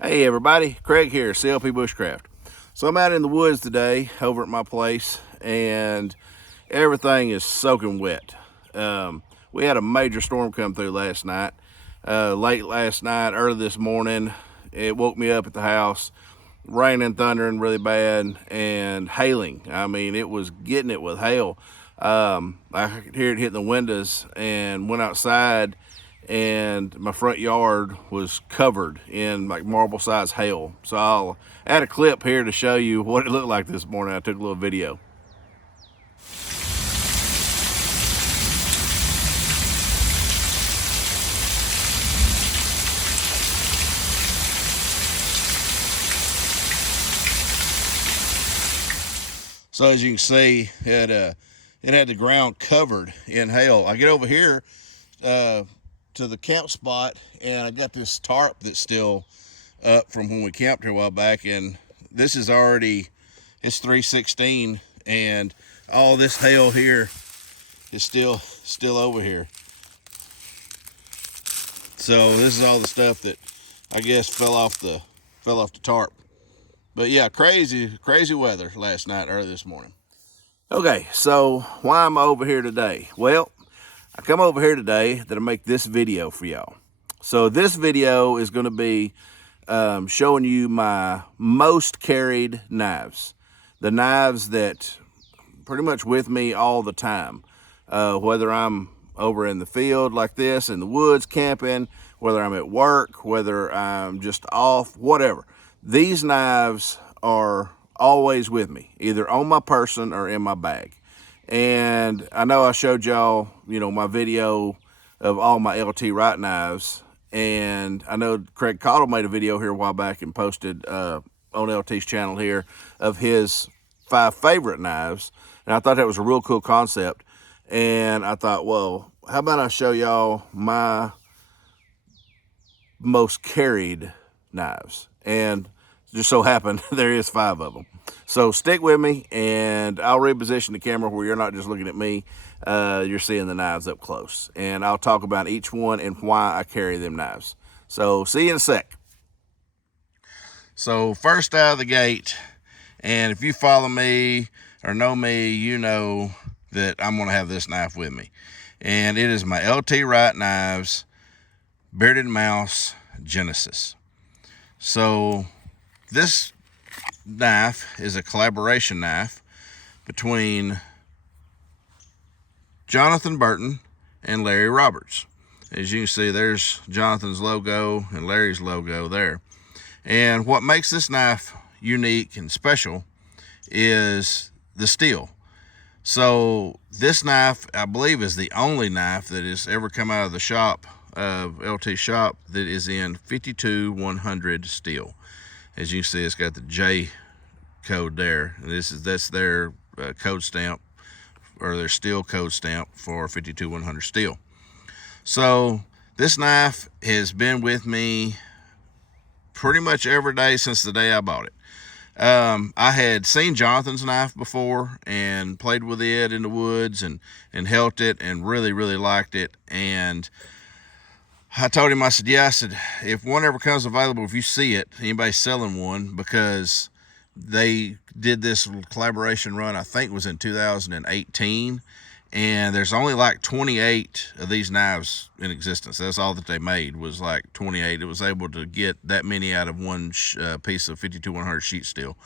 Hey everybody, Craig here, CLP Bushcraft. So I'm out in the woods today over at my place and everything is soaking wet. We had a major storm come through last night, late last night, early this morning. It woke me up at the house, raining, thundering really bad, and hailing. I mean, it was getting it with hail. I could hear it hitting the windows and went outside, and my front yard was covered in like marble size hail. So I'll add a clip here to show you what it looked like this morning. I took a little video. So as you can see, it had the ground covered in hail. I get over here to the camp spot, and I got this tarp that's still up from when we camped here a while back, and this is already, it's 3/16, and all this hail here is still over here. So this is all the stuff that I guess fell off the tarp. But yeah, crazy weather last night, early this morning. Okay, so why am I over here today? Well, I come over here today to make this video for y'all. So this video is going to be showing you my most carried knives. The knives that pretty much with me all the time. Whether I'm over in the field like this, in the woods camping, whether I'm at work, whether I'm just off, whatever. These knives are always with me, either on my person or in my bag. And I know I showed y'all, my video of all my LT Wright knives. And I know Craig Cottle made a video here a while back and posted on LT's channel here of his 5 favorite knives. And I thought that was a real cool concept. And I thought, well, how about I show y'all my most carried knives? And just so happened there is 5 of them. So stick with me, and I'll reposition the camera where you're not just looking at me. You're seeing the knives up close, and I'll talk about each one and why I carry them knives. So see you in a sec. So first out of the gate, and if you follow me or know me, you know that I'm going to have this knife with me. And it is my LT Wright knives, Bearded Mouse Genesis. So this knife is a collaboration knife between Jonathan Burton and Larry Roberts. As you can see, there's Jonathan's logo and Larry's logo there. And what makes this knife unique and special is the steel. So this knife, I believe, is the only knife that has ever come out of the shop, LT shop, that is in 52-100 steel. As you can see, it's got the J code there. That's their code stamp, or their steel code stamp for 52-100 steel. So this knife has been with me pretty much every day since the day I bought it. I had seen Jonathan's knife before and played with it in the woods and held it and really liked it. And I told him, I said, if one ever comes available, if you see it, anybody selling one, because they did this collaboration run, I think it was in 2018, and there's only like 28 of these knives in existence. That's all that they made, was like 28. It was able to get that many out of one piece of 52-100 sheet steel.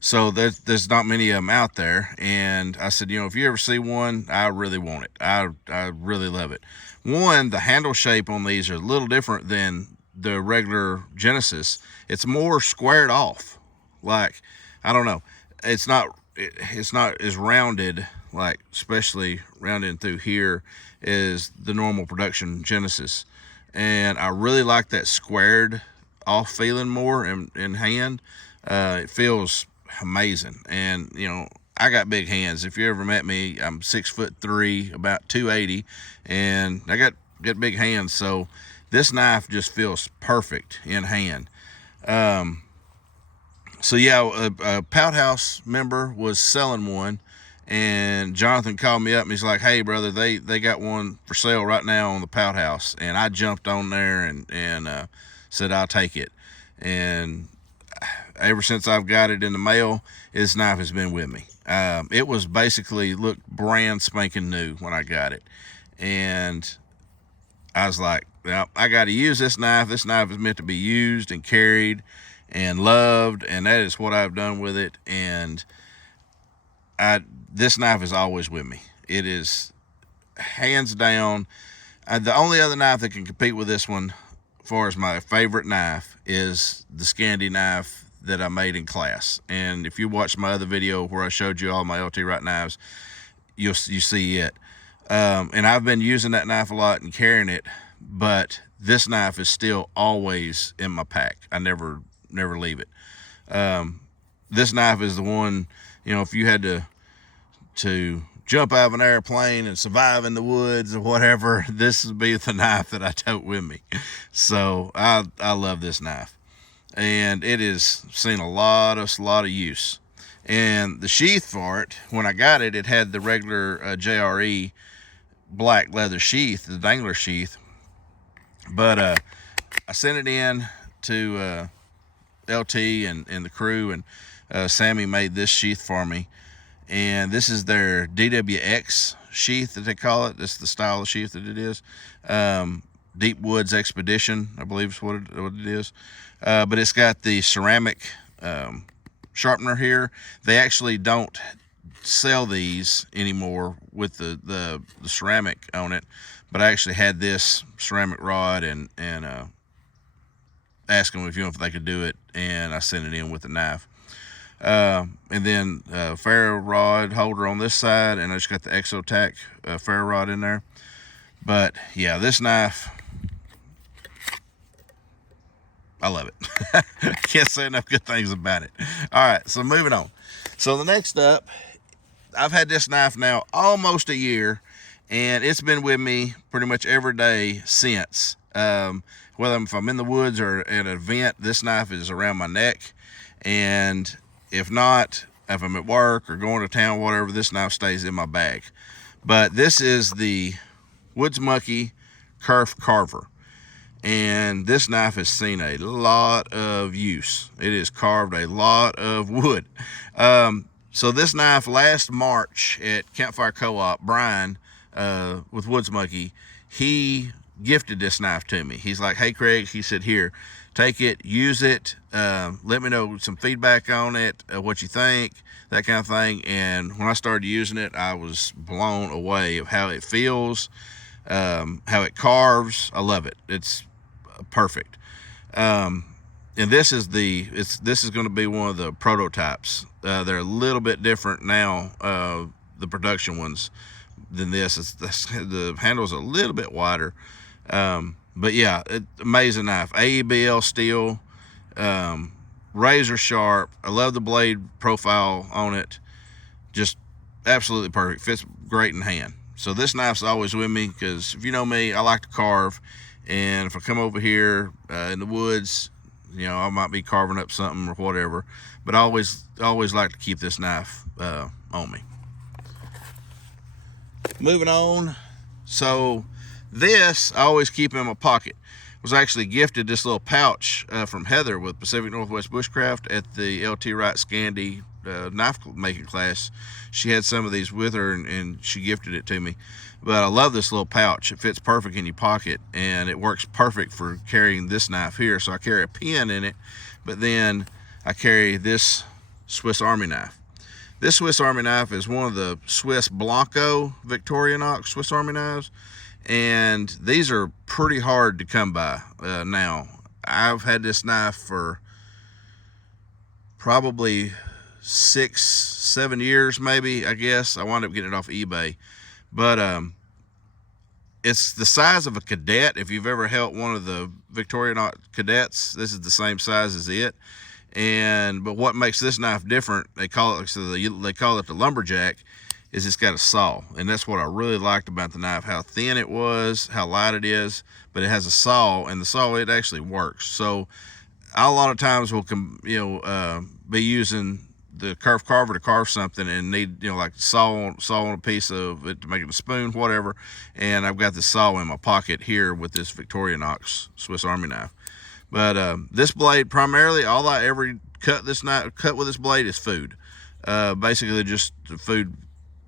So there's not many of them out there. And I said, if you ever see one, I really want it. I really love it. One, the handle shape on these are a little different than the regular Genesis. It's more squared off. Like, I don't know. It's not as rounded, like especially rounded through here, as the normal production Genesis. And I really like that squared off feeling more in hand. It feels amazing. And I got big hands. If you ever met me, I'm 6'3", about 280, and I got big hands. So this knife just feels perfect in hand. So yeah, a Pout House member was selling one, and Jonathan called me up and he's like, hey brother, they got one for sale right now on the Pout House. And I jumped on there and said I'll take it. And ever since I've got it in the mail, this knife has been with me. It was basically looked brand spanking new when I got it, and I was like, well, I got to use this knife. This knife is meant to be used and carried and loved, and that is what I've done with it. And this knife is always with me. It is hands down the only other knife that can compete with this one as far as my favorite knife is the Scandi knife that I made in class. And if you watch my other video where I showed you all my LT Wright knives, you see it. And I've been using that knife a lot and carrying it, but this knife is still always in my pack. I never leave it. This knife is the one, you know, if you had to jump out of an airplane and survive in the woods or whatever, this would be the knife that I tote with me. So I love this knife, and it has seen a lot of use. And the sheath for it, when I got it, it had the regular JRE black leather sheath, the dangler sheath. But I sent it in to LT and the crew, and Sammy made this sheath for me. And this is their DWX sheath that they call it. This is the style of sheath that it is. Deep Woods Expedition, I believe is what it is. But it's got the ceramic sharpener here. They actually don't sell these anymore with the ceramic on it. But I actually had this ceramic rod and asked them if they could do it, and I sent it in with the knife. And then ferro rod holder on this side, and I just got the Exotac ferro rod in there. But yeah, this knife, I love it. Can't say enough good things about it. All right, so moving on. So the next up, I've had this knife now almost a year, and it's been with me pretty much every day since. Whether if I'm in the woods or at an event, this knife is around my neck, and if not, if I'm at work or going to town, whatever, this knife stays in my bag. But this is the Woods Mucky Kerf Carver, and this knife has seen a lot of use. It has carved a lot of wood. So this knife last March at Campfire Co-op, Brian with Woods Mucky, he gifted this knife to me. He's like, hey Craig, he said, here, take it, use it, let me know some feedback on it, what you think, that kind of thing. And when I started using it, I was blown away of how it feels, how it carves. I love it. It's perfect. And this is going to be one of the prototypes. They're a little bit different now, the production ones, than this. The handle's a little bit wider. But yeah, amazing knife. AEBL steel, razor sharp. I love the blade profile on it. Just absolutely perfect. Fits great in hand. So this knife's always with me, because if you know me, I like to carve. And if I come over here in the woods, you know, I might be carving up something or whatever. But I always like to keep this knife on me. Moving on. So this I always keep in my pocket. Was actually gifted this little pouch from Heather with Pacific Northwest Bushcraft at the LT Wright Scandi knife making class. She had some of these with her, and she gifted it to me. But I love this little pouch. It fits perfect in your pocket, and it works perfect for carrying this knife here. So I carry a pen in it, but then I carry this Swiss Army knife. This Swiss Army knife is one of the Swiss Blanco Victorinox Swiss Army knives, and these are pretty hard to come by now. I've had this knife for probably 6-7 years, maybe, I guess. I wound up getting it off eBay. But it's the size of a cadet. If you've ever held one of the Victorinox cadets, this is the same size as it. But what makes this knife different, they call it the lumberjack, is it's got a saw. And that's what I really liked about the knife, how thin it was, how light it is, but it has a saw, and the saw, it actually works. So I a lot of times will be using the Kerf Carver to carve something and need, like saw on a piece of it to make it a spoon, whatever. And I've got the saw in my pocket here with this Victorinox Swiss Army knife. But this blade, primarily, all I ever cut with this blade is food. Basically, just the food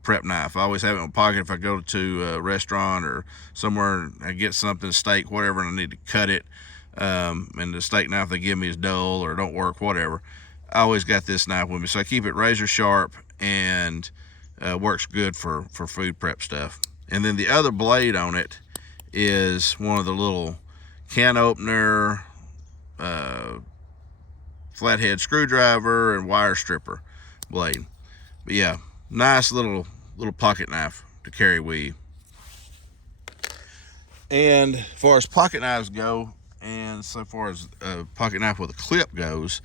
prep knife. I always have it in my pocket if I go to a restaurant or somewhere and I get something, steak, whatever, and I need to cut it. And the steak knife they give me is dull or don't work, whatever. I always got this knife with me, so I keep it razor sharp and works good for food prep stuff. And then the other blade on it is one of the little can opener, flathead screwdriver, and wire stripper blade. But yeah, nice little pocket knife to carry with you. And as far as pocket knives go, and so far as a pocket knife with a clip goes,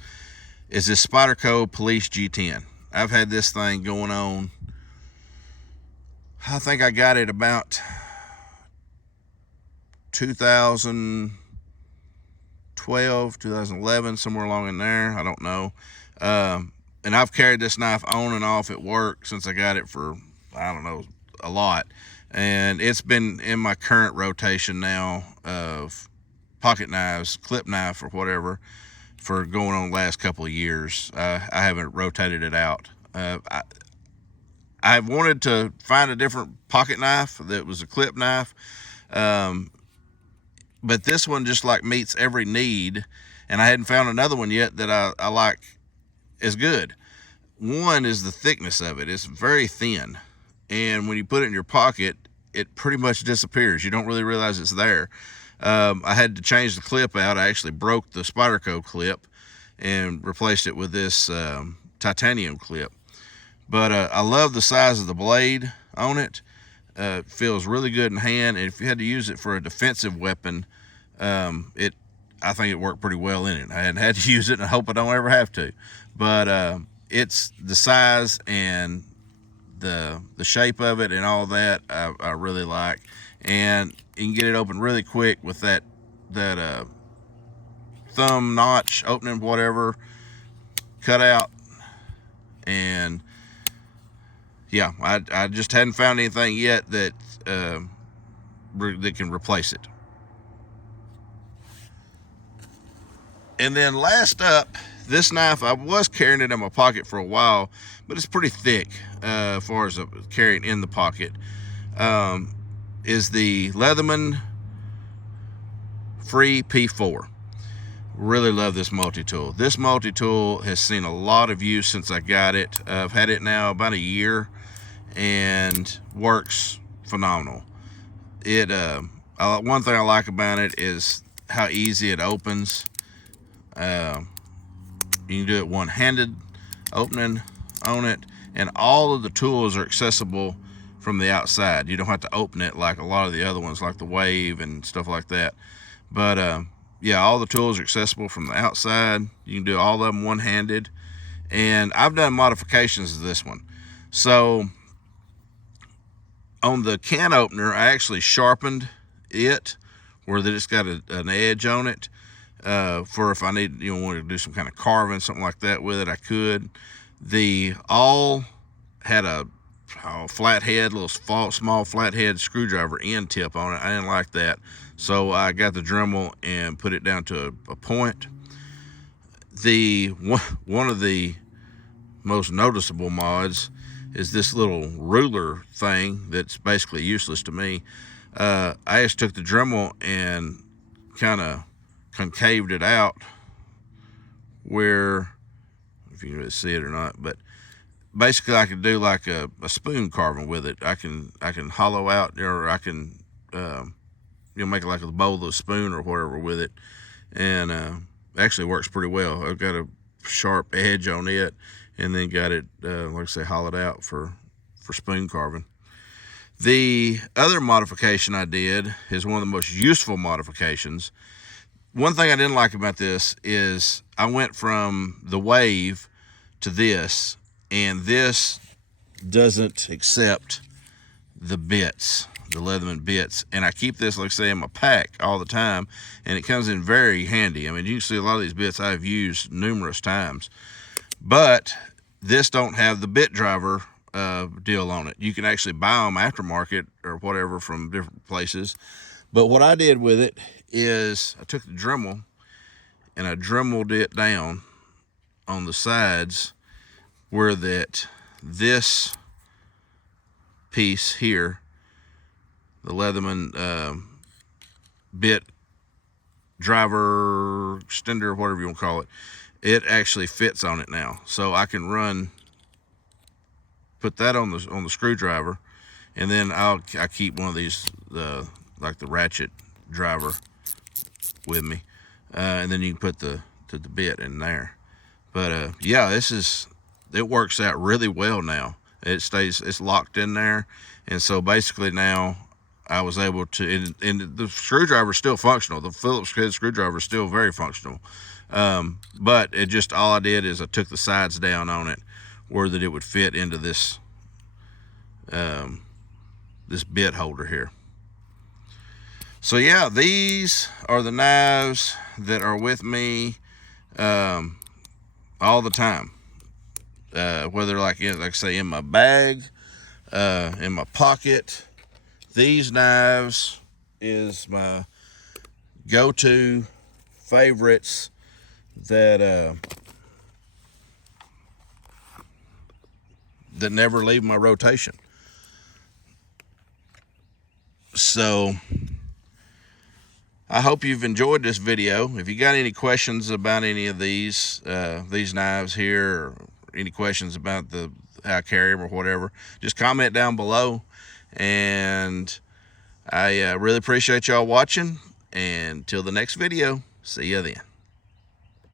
is this Spyderco Police G10. I've had this thing going on, I think I got it about 2012, 2011, somewhere along in there. I don't know. And I've carried this knife on and off at work since I got it for, I don't know, a lot. And it's been in my current rotation now of pocket knives, clip knife or whatever, for going on the last couple of years. I haven't rotated it out. I wanted to find a different pocket knife that was a clip knife. But this one just like meets every need, and I hadn't found another one yet that I like as good. One is the thickness of it. It's very thin, and when you put it in your pocket, it pretty much disappears. You don't really realize it's there. I had to change the clip out. I actually broke the Spyderco clip and replaced it with this titanium clip. But I love the size of the blade on it. It feels really good in hand, and if you had to use it for a defensive weapon, I think it worked pretty well in it. I hadn't had to use it, and I hope I don't ever have to. But it's the size and the shape of it and all that I really like, and you can get it open really quick with that thumb notch opening, whatever, cut out. And yeah, I just hadn't found anything yet that can replace it. And then last up, this knife, I was carrying it in my pocket for a while, but it's pretty thick as far as carrying in the pocket, is the Leatherman Free P4. Really love this multi-tool. This multi-tool has seen a lot of use since I got it. I've had it now about a year and works phenomenal. It one thing I like about it is how easy it opens. You can do it one-handed opening on it, and all of the tools are accessible from the outside. You don't have to open it like a lot of the other ones, like the Wave and stuff like that. But yeah, all the tools are accessible from the outside. You can do all of them one-handed, and I've done modifications to this one. So on the can opener, I actually sharpened it where that it's got an edge on it, for if I need, wanted to do some kind of carving, something like that with it, I could. The all had a flathead, little small flathead screwdriver end tip on it. I didn't like that, so I got the Dremel and put it down to a point. One of the most noticeable mods is this little ruler thing that's basically useless to me. I just took the Dremel and kind of concaved it out where, if you can really see it or not, but basically I could do like a spoon carving with it. I can hollow out, or I can make it like a bowl of a spoon or whatever with it, and actually works pretty well. I've got a sharp edge on it, and then got it like I say, hollowed out for spoon carving. The other modification I did is one of the most useful modifications. One thing I didn't like about this is I went from the Wave to this, and this doesn't accept the bits, the Leatherman bits, and I keep this, like I say, in my pack all the time, and it comes in very handy. I mean, you can see a lot of these bits I've used numerous times, but this don't have the bit driver deal on it. You can actually buy them aftermarket or whatever from different places, but what I did with it is I took the Dremel and I dremeled it down on the sides where this piece here, the Leatherman bit driver extender, whatever you want to call it, it actually fits on it now. So I can put that on the screwdriver, and then I keep one of these like the ratchet driver with me, and then you can put the bit in there. But yeah, it works out really well now. It's locked in there, and so basically now I was able to, and the screwdriver is still functional. The Phillips head screwdriver is still very functional, but all I did is I took the sides down on it where that it would fit into this this bit holder here. So yeah, these are the knives that are with me all the time. Whether like I say in my bag, in my pocket. These knives is my go-to favorites that never leave my rotation. So I hope you've enjoyed this video. If you got any questions about any of these knives here, or any questions about how I carry them or whatever, just comment down below. And I really appreciate y'all watching. And till the next video, see ya then.